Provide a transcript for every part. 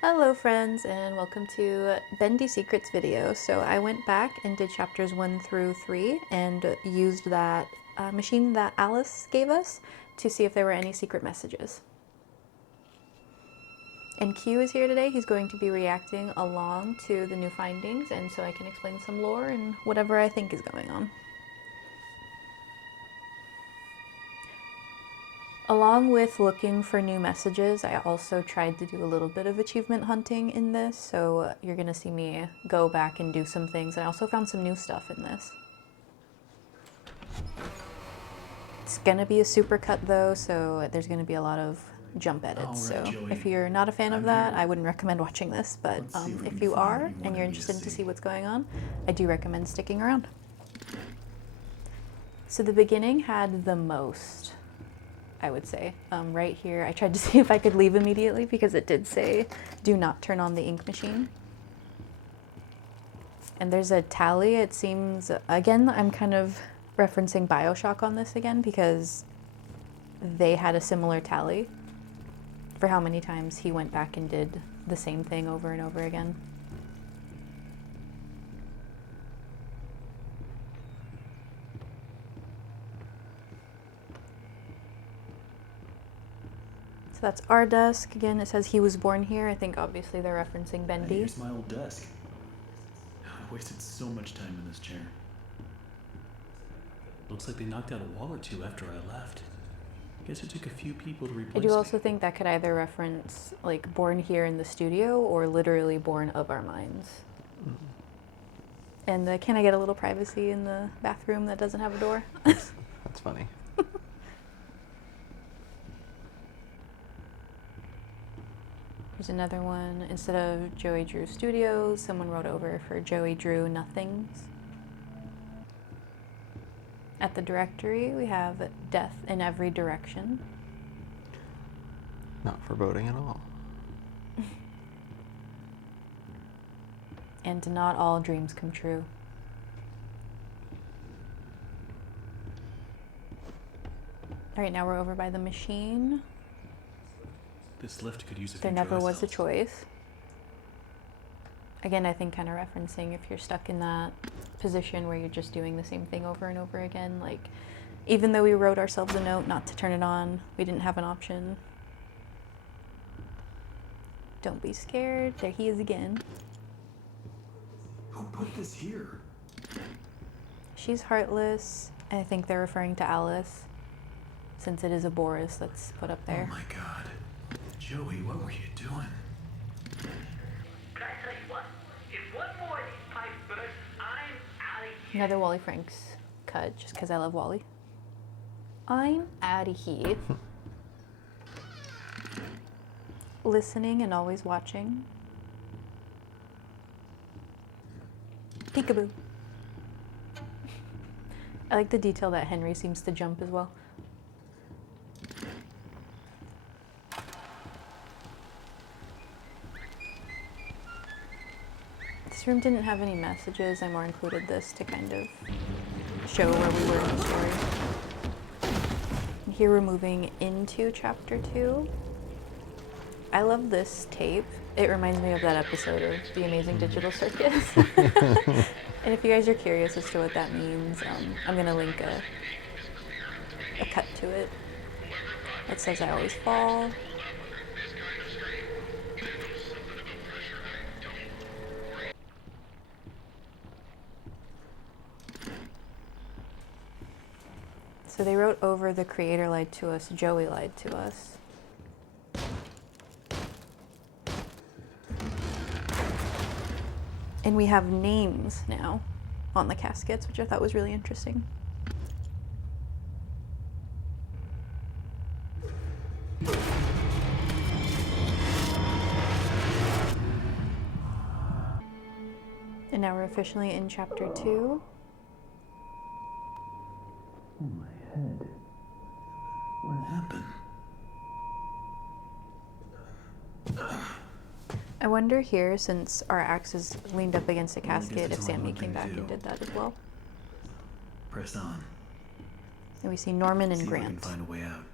Hello friends and welcome to Bendy Secrets video. So I went back and did chapters 1 through 3 and used that machine that Alice gave us to see if there were any secret messages. And Q is here today. He's going to be reacting along to the new findings, and so I can explain some lore and whatever I think is going on. Along with looking for new messages, I also tried to do a little bit of achievement hunting in this, so you're gonna see me go back and do some things. And I also found some new stuff in this. It's gonna be a supercut though, so there's gonna be a lot of jump edits. So if you're not a fan of that, I wouldn't recommend watching this, but if you are and you're interested to see what's going on, I do recommend sticking around. So the beginning had the most, I would say. Right here, I tried to see if I could leave immediately because it did say, do not turn on the ink machine. And there's a tally, it seems, again, I'm kind of referencing BioShock on this again because they had a similar tally for how many times he went back and did the same thing over and over again. So that's our desk. Again, it says he was born here. I think obviously they're referencing Bendy. Here's my old desk. I wasted so much time in this chair. Looks like they knocked out a wall or two after I left. Guess it took a few people to replace I do also me. think that could either reference like born here in the studio or literally born of our minds. And can I get a little privacy in the bathroom that doesn't have a door? That's funny. Here's another one. Instead of Joey Drew Studios, someone wrote over for Joey Drew Nothings. At the directory, we have Death in Every Direction. Not foreboding at all. And Not All Dreams Come True. All right, now we're over by the machine. This lift could use a few There never dry was a cells. choice. Again, I think kind of referencing if you're stuck in that position where you're just doing the same thing over and over again. Like, even though we wrote ourselves a note not to turn it on, we didn't have an option. Don't be scared. There he is again. Who put this here? She's heartless. I think they're referring to Alice, since it is a Boris that's put up there. Oh my god. Joey, what were you doing? Can I tell you what? If one more of these pipes burst, I'm out of here. Another Wally Franks cut, just because I love Wally. I'm out of here. Listening and always watching. Peekaboo. I like the detail that Henry seems to jump as well. This room didn't have any messages. I more included this to kind of show where we were in the story. And here we're moving into chapter 2. I love this tape. It reminds me of that episode of The Amazing Digital Circus. And if you guys are curious as to what that means, I'm gonna link a cut to it. It says I always fall. So they wrote over the creator lied to us, Joey lied to us. And we have names now on the caskets, which I thought was really interesting. And now we're officially in chapter 2. Oh my head. What happened? I wonder here, since our axe is leaned up against a Well, I guess casket, if there's only Sammy one came thing to back and do. did that as well. Press on. And we see Norman and See if we can Grant. find a way out.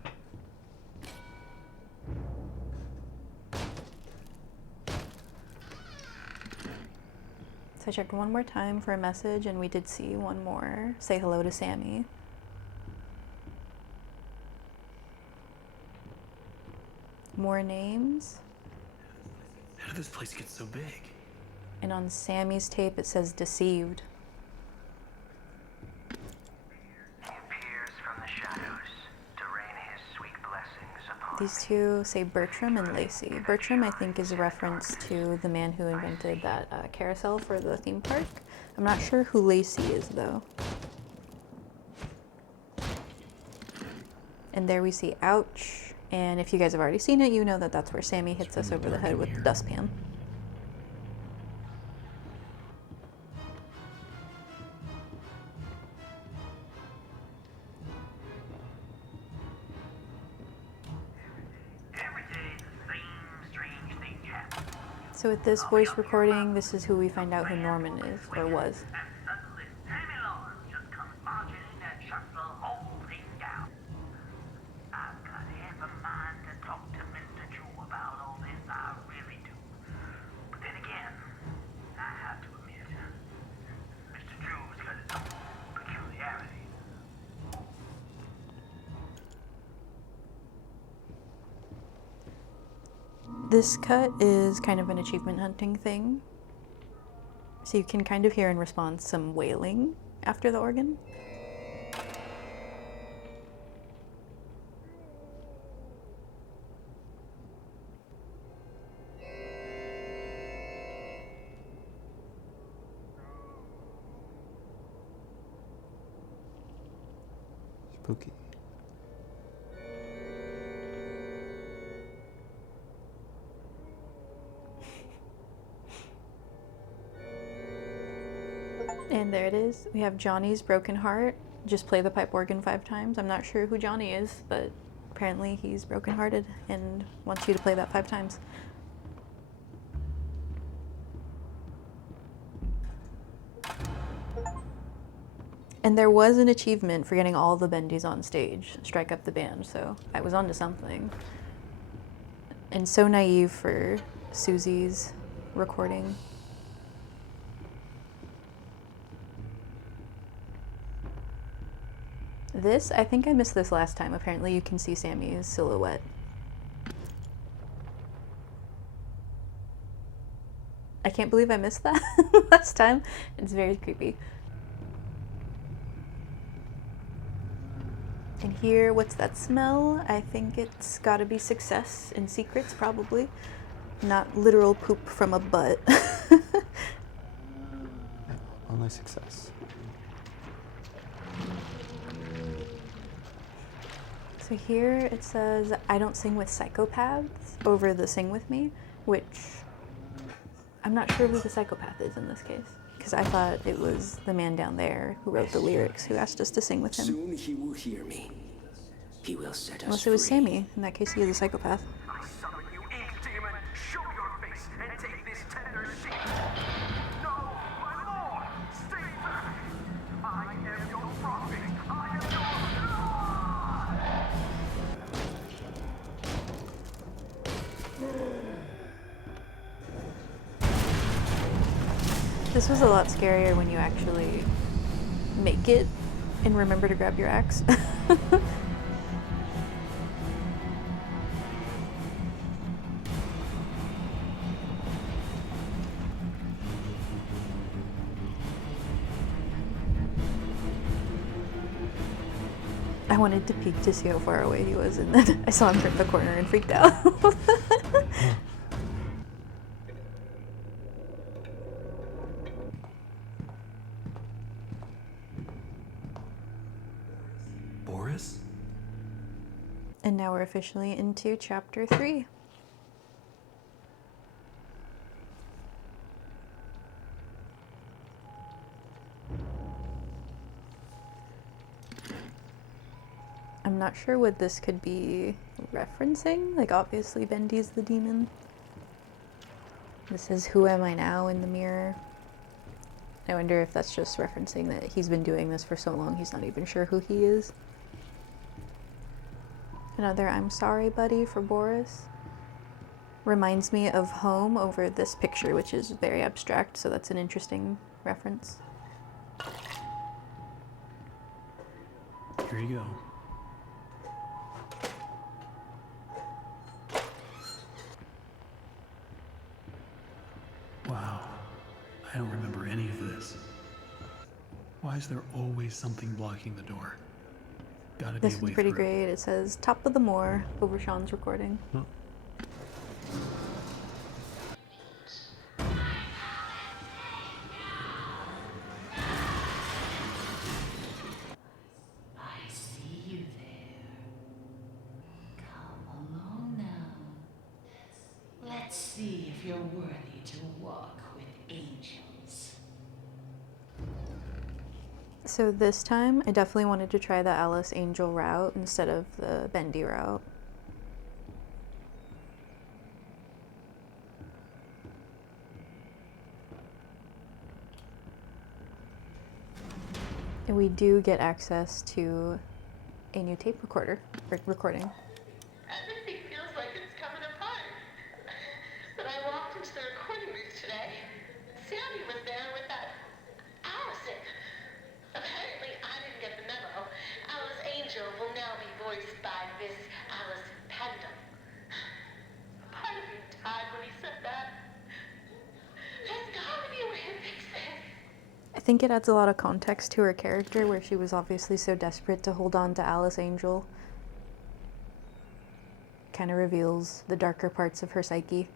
So I checked one more time for a message, and we did see one more. Say hello to Sammy. More names. How did this place get so big? And on Sammy's tape it says deceived. He appears from the shadows to rain his sweet blessings upon These two say Bertram and Lacey. Bertram, I think, is a reference to the man who invented that carousel for the theme park. I'm not sure who Lacey is, though. And there we see Ouch. And if you guys have already seen it, you know that that's where Sammy hits us over the head with the dustpan. every day. The same strange thing happens. So with this voice recording, this is who we find out who Norman is, or was. And suddenly, Sammy Lawrence just comes marching in and shuts the whole thing down. I've got half a mind to talk to Mr. Drew about all this, I really do. But then again, I have to admit, Mr. Drew's got his own peculiarities. This cut is kind of an achievement hunting thing. So you can kind of hear in response some wailing after the organ. Spooky. And there it is. We have Johnny's Broken Heart. Just play the pipe organ 5 times. I'm not sure who Johnny is, but apparently he's brokenhearted and wants you to play that 5 times. And there was an achievement for getting all the Bendys on stage, strike up the band, so I was onto something. And so naive for Susie's recording. This, I think I missed this last time. Apparently you can see Sammy's silhouette. I can't believe I missed that last time. It's very creepy. And here, what's that smell? I think it's gotta be Success in Secrets, probably. Not literal poop from a butt. Only Success. So here it says, I don't sing with psychopaths over the Sing With Me, which I'm not sure who the psychopath is in this case. Because I thought it was the man down there who wrote the lyrics who asked us to sing with him. Soon he will hear me. He will set us Unless it was free. Sammy. In that case, he is a psychopath. I summon you, ink demon. Show your face and take this tender seat. No, my lord, stay back. I am your prophet. I am your This was a lot scarier when you actually make it and remember to grab your axe. I wanted to peek to see how far away he was, and then I saw him turn the corner and freaked out. Boris? And now we're officially into chapter 3. I'm not sure what this could be referencing. Like, obviously Bendy's the demon. This is Who Am I Now in the mirror. I wonder if that's just referencing that he's been doing this for so long he's not even sure who he is. Another I'm sorry buddy for Boris. Reminds me of home over this picture, which is very abstract, so that's an interesting reference. Here you go. Wow. I don't remember any of this. Why is there always something blocking the door? Gotta be This a way one's pretty through. great. It says top of the moor over Sean's recording. Huh. I see you there. Come along now. Let's see if you're worthy to walk with angels. So this time, I definitely wanted to try the Alice Angel route instead of the Bendy route. And we do get access to a new tape recorder, recording. Everything feels like it's coming apart. When I walked into the recording booth today, Sammy was there with that Allison. Apparently, I didn't get the memo. Alice Angel will now be voiced by Miss Alice Pendle. Part of me died when he said that. There's gotta be a way to fix this. I think it adds a lot of context to her character, where she was obviously so desperate to hold on to Alice Angel. Kind of reveals the darker parts of her psyche.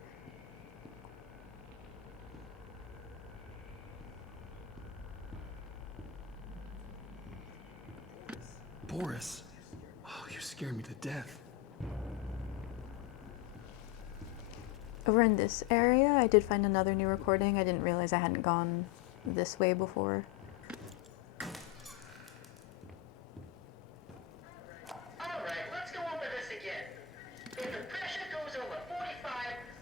Boris. Oh, you scared me to death. Over in this area, I did find another new recording. I didn't realize I hadn't gone this way before. All right, let's go over this again. If the pressure goes over 45,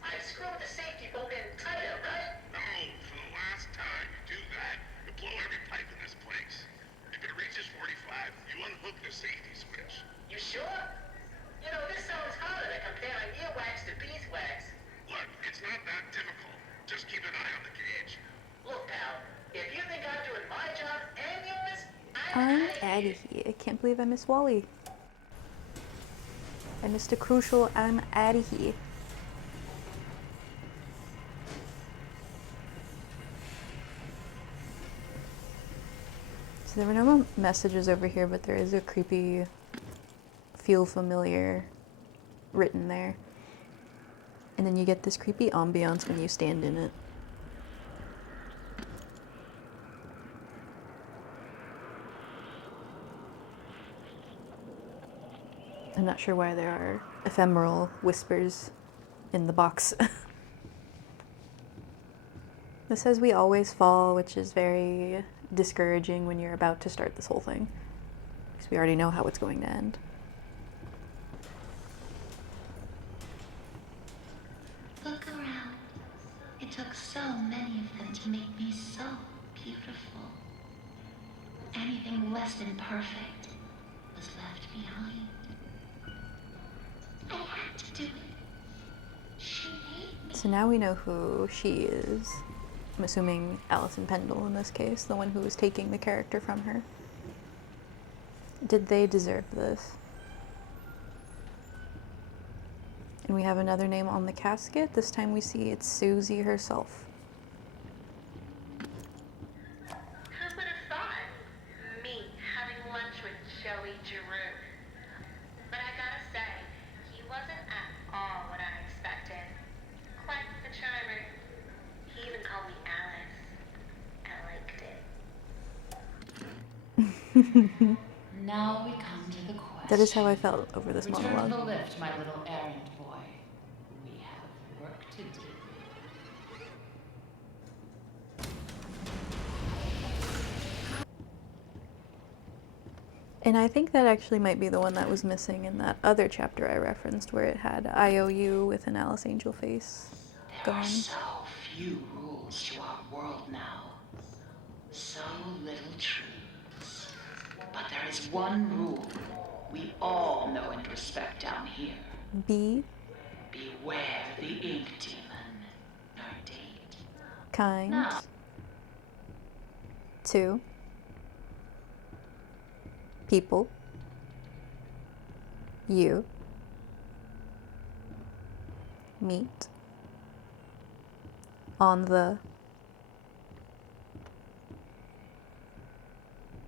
I screw the safety bolt in tighter, right? No, for the last time you do that, you blow every pipe in this place. If it reaches 45, you unhook the safety switch. You sure? You know, this sounds harder than comparing earwax to beeswax. Look, it's not that difficult. Just keep an eye on the gauge. Look, pal, if you think I'm doing my job and yours, I'm outta here. I can't believe I missed Wally. I missed a crucial I'm outta here. So there were no messages over here, but there is a creepy, feel familiar written there. And then you get this creepy ambiance when you stand in it. I'm not sure why there are ephemeral whispers in the box. This says we always fall, which is very discouraging when you're about to start this whole thing. Because we already know how it's going to end. Look around. It took so many of them to make me so beautiful. Anything less than perfect was left behind. I had to do it. She made me. So now we know who she is. I'm assuming Alison Pendle in this case, the one who was taking the character from her. Did they deserve this? And we have another name on the casket. This time we see it's Susie herself. Who would have thought? Me having lunch with Joey Giroux. But I gotta say, he wasn't at all what I expected. Quite the charmer. He even called me Alice. I liked it. Now we come to the question. That is how I felt over this Return to the monologue. lift, my little errand boy. We have work to do. And I think that actually might be the one that was missing in that other chapter I referenced, where it had IOU with an Alice Angel face There gone. are so few rules to our world now. So little truths. But there is one rule we all know and respect down here. B. Beware the ink demon. Ardate. Kind. Now. 2. People. You. Meet. On the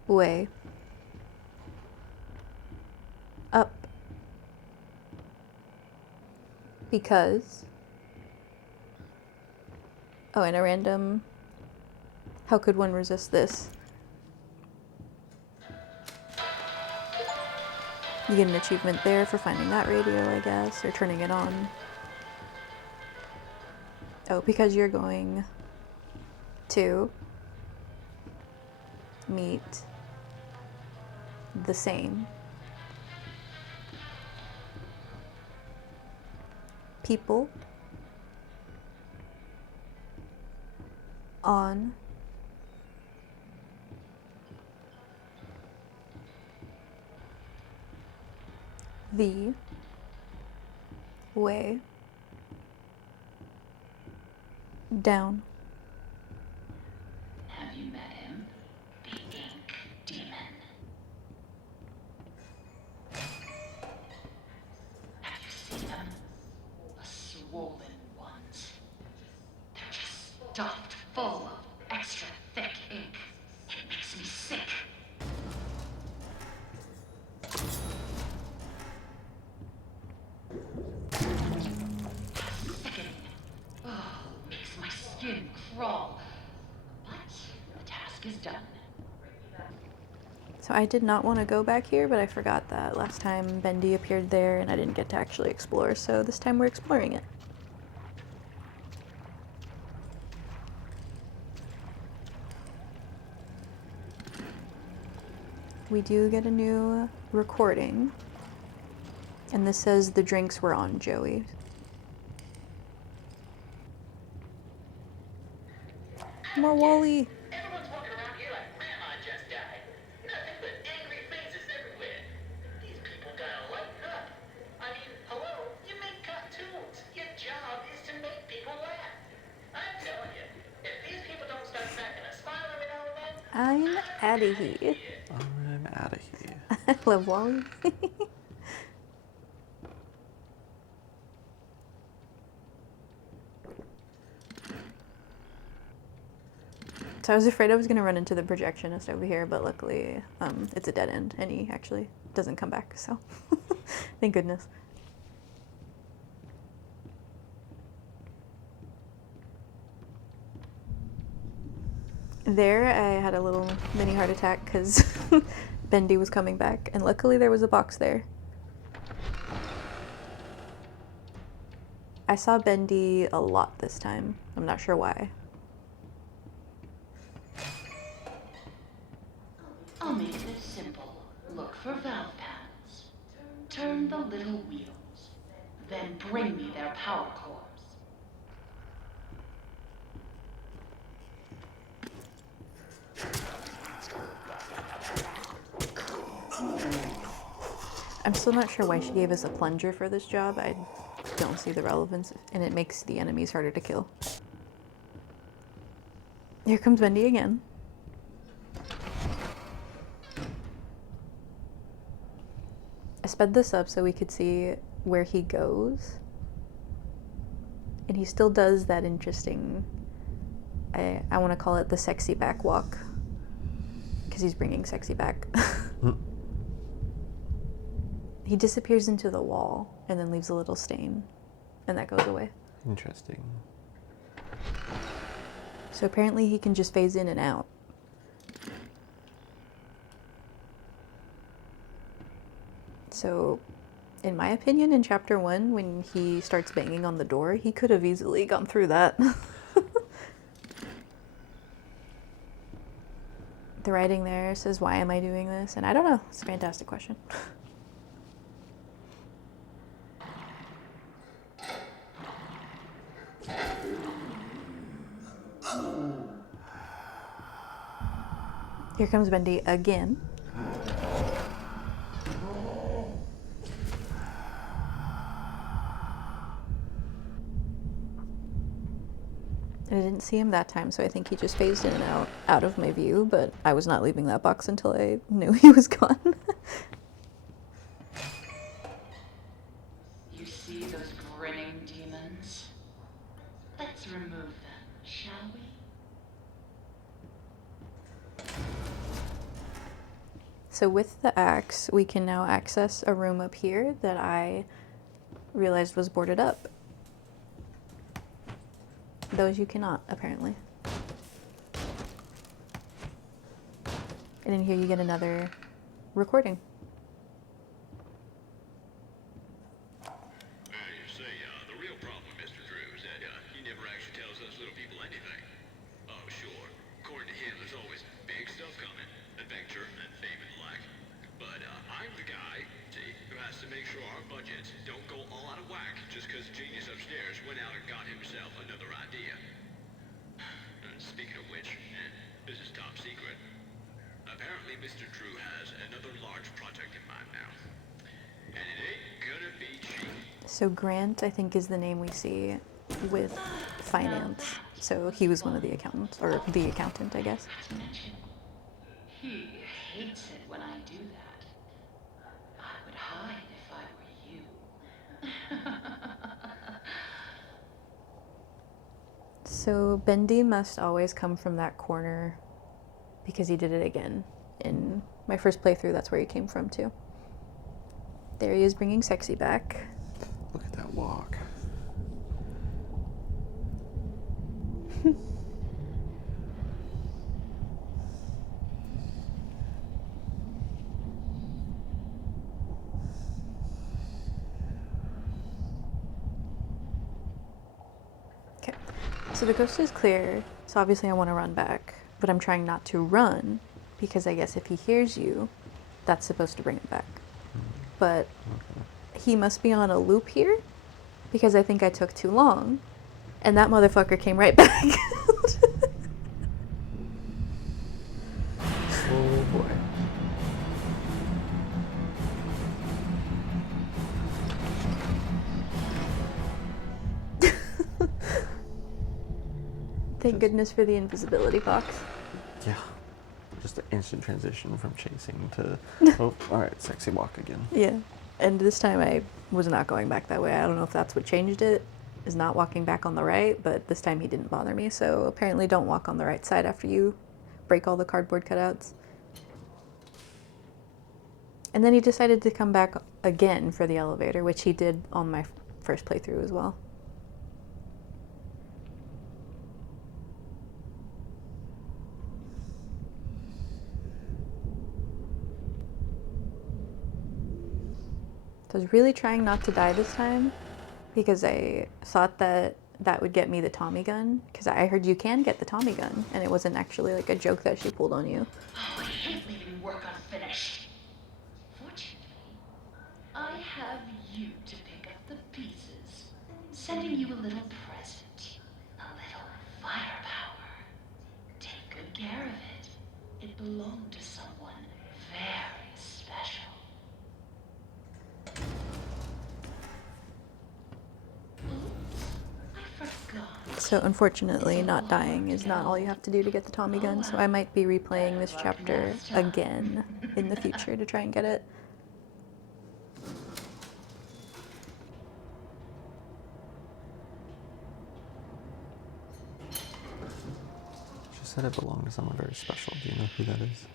way up. Because. Oh, and a random. How could one resist this? You get an achievement there for finding that radio, I guess, or turning it on. Oh, because you're going to meet the same people on the way down. Have you met him? The ink demon. Have you seen them? The swollen ones. They're just stuffed full of extra thick ink. It makes me sick. Sickening. Oh, makes my skin crawl. But the task is done. So I did not want to go back here, but I forgot that last time Bendy appeared there and I didn't get to actually explore, so this time we're exploring it. We do get a new recording, and this says the drinks were on Joey. More Wally. Everyone's walking around here like Grandma just died. Nothing but angry faces everywhere. These people gotta lighten up. I mean, hello, you make cartoons. Your job is to make people laugh. I'm telling you, if these people don't start cracking a smile every now and then, I'm outta here. I'm out of here. I love Wally. So I was afraid I was going to run into the projectionist over here, but luckily it's a dead end, and he actually doesn't come back, so thank goodness. There, I had a little mini heart attack because Bendy was coming back, and luckily there was a box there. I saw Bendy a lot this time. I'm not sure why. I'll make this simple. Look for valve pads. Turn the little wheels. Then bring me their power cores. I'm still not sure why she gave us a plunger for this job. I don't see the relevance, and it makes the enemies harder to kill. Here comes Bendy again. I sped this up so we could see where he goes. And he still does that interesting, I want to call it the sexy back walk. Because he's bringing sexy back. He disappears into the wall and then leaves a little stain. And that goes away. Interesting. So apparently he can just phase in and out. So, in my opinion, in chapter 1, when he starts banging on the door, he could have easily gone through that. The writing there says, why am I doing this? And I don't know. It's a fantastic question. Here comes Bendy again. And I didn't see him that time, so I think he just phased in and out of my view, but I was not leaving that box until I knew he was gone. You see those grinning demons? Let's remove them, shall we? So with the axe, we can now access a room up here that I realized was boarded up. Those you cannot, apparently. And in here you get another recording. You see, the real problem, Mr. Drew, is that he never actually tells us little people anything. Oh, sure. According to him, there's always big stuff coming. Adventure and fame and the like. But I'm the guy, see, who has to make sure our budgets don't go all out of whack just because the genius upstairs went out and got himself another idea. Speaking of which, this is top secret. Apparently, Mr. Drew has another large project in mind now. And it ain't gonna be cheap. So Grant, I think, is the name we see with finance. So he was one of the accountants, or the accountant, I guess. Not to mention, he hates it when I do that. I would hide if I were you. So Bendy must always come from that corner because he did it again. In my first playthrough, that's where he came from too. There he is bringing Sexy back. Look at that walk. Okay, so the coast is clear, so obviously I want to run back, but I'm trying not to run because I guess if he hears you, that's supposed to bring him back. But he must be on a loop here because I think I took too long, and that motherfucker came right back. Oh boy. Thank goodness for the invisibility box. Yeah. Just an instant transition from chasing to, oh, all right, sexy walk again. Yeah, and this time I was not going back that way. I don't know if that's what changed it, is not walking back on the right, but this time he didn't bother me. So apparently don't walk on the right side after you break all the cardboard cutouts. And then he decided to come back again for the elevator, which he did on my first playthrough as well. So I was really trying not to die this time because I thought that that would get me the Tommy gun, because I heard you can get the Tommy gun and it wasn't actually like a joke that she pulled on you. Oh, I hate leaving work unfinished. Fortunately, I have you to pick up the pieces, sending you a little present, a little firepower. Take good care of it. It belonged to someone very special. I forgot. So unfortunately, not dying is not all you have to do to get the Tommy gun, so I might be replaying this chapter again in the future to try and get it. She said it belonged to someone very special. Do you know who that is?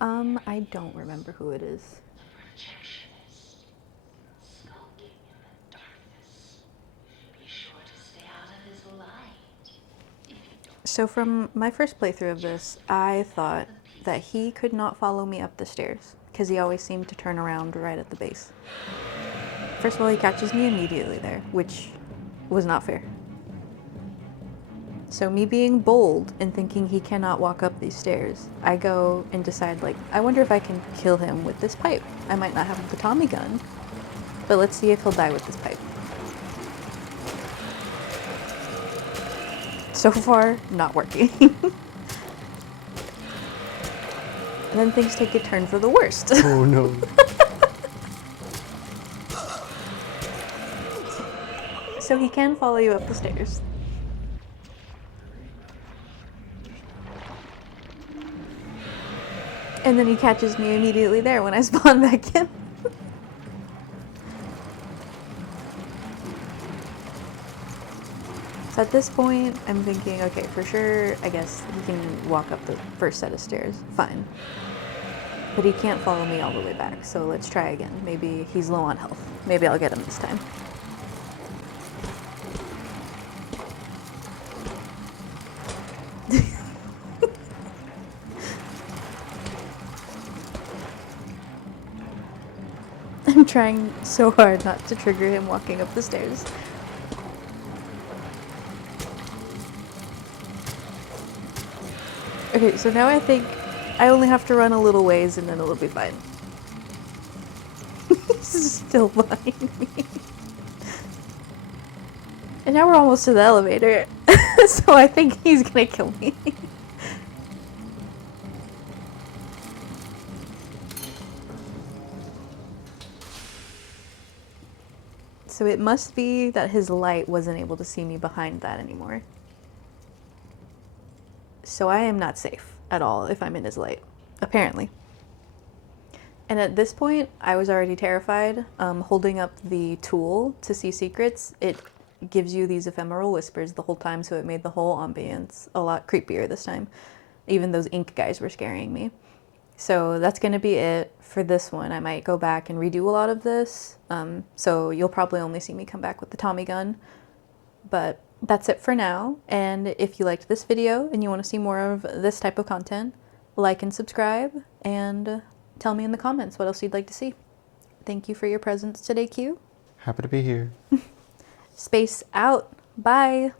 I don't remember who it is. Projectionist, skulking in the darkness. Be sure to stay out of his light. If you don't So from my first playthrough of this, I thought that he could not follow me up the stairs because he always seemed to turn around right at the base. First of all, he catches me immediately there, which was not fair. So me being bold and thinking he cannot walk up these stairs, I go and decide, like, I wonder if I can kill him with this pipe. I might not have the Tommy gun, but let's see if he'll die with this pipe. So far, not working. And then things take a turn for the worst. Oh no. So he can follow you up the stairs. And then he catches me immediately there when I spawn back in. So at this point, I'm thinking, okay, for sure, I guess he can walk up the first set of stairs. Fine. But he can't follow me all the way back, so let's try again. Maybe he's low on health. Maybe I'll get him this time. I'm trying so hard not to trigger him walking up the stairs. Okay, so now I think I only have to run a little ways and then it'll be fine. He's still behind me. And now we're almost to the elevator. So I think he's gonna kill me. So it must be that his light wasn't able to see me behind that anymore. So I am not safe at all if I'm in his light, apparently. And at this point, I was already terrified. Holding up the tool to see secrets, it gives you these ephemeral whispers the whole time, so it made the whole ambience a lot creepier this time. Even those ink guys were scaring me. So that's going to be it for this one. I might go back and redo a lot of this. So you'll probably only see me come back with the Tommy gun. But that's it for now. And if you liked this video and you want to see more of this type of content, like and subscribe, and tell me in the comments what else you'd like to see. Thank you for your presence today, Q. Happy to be here. Space out. Bye.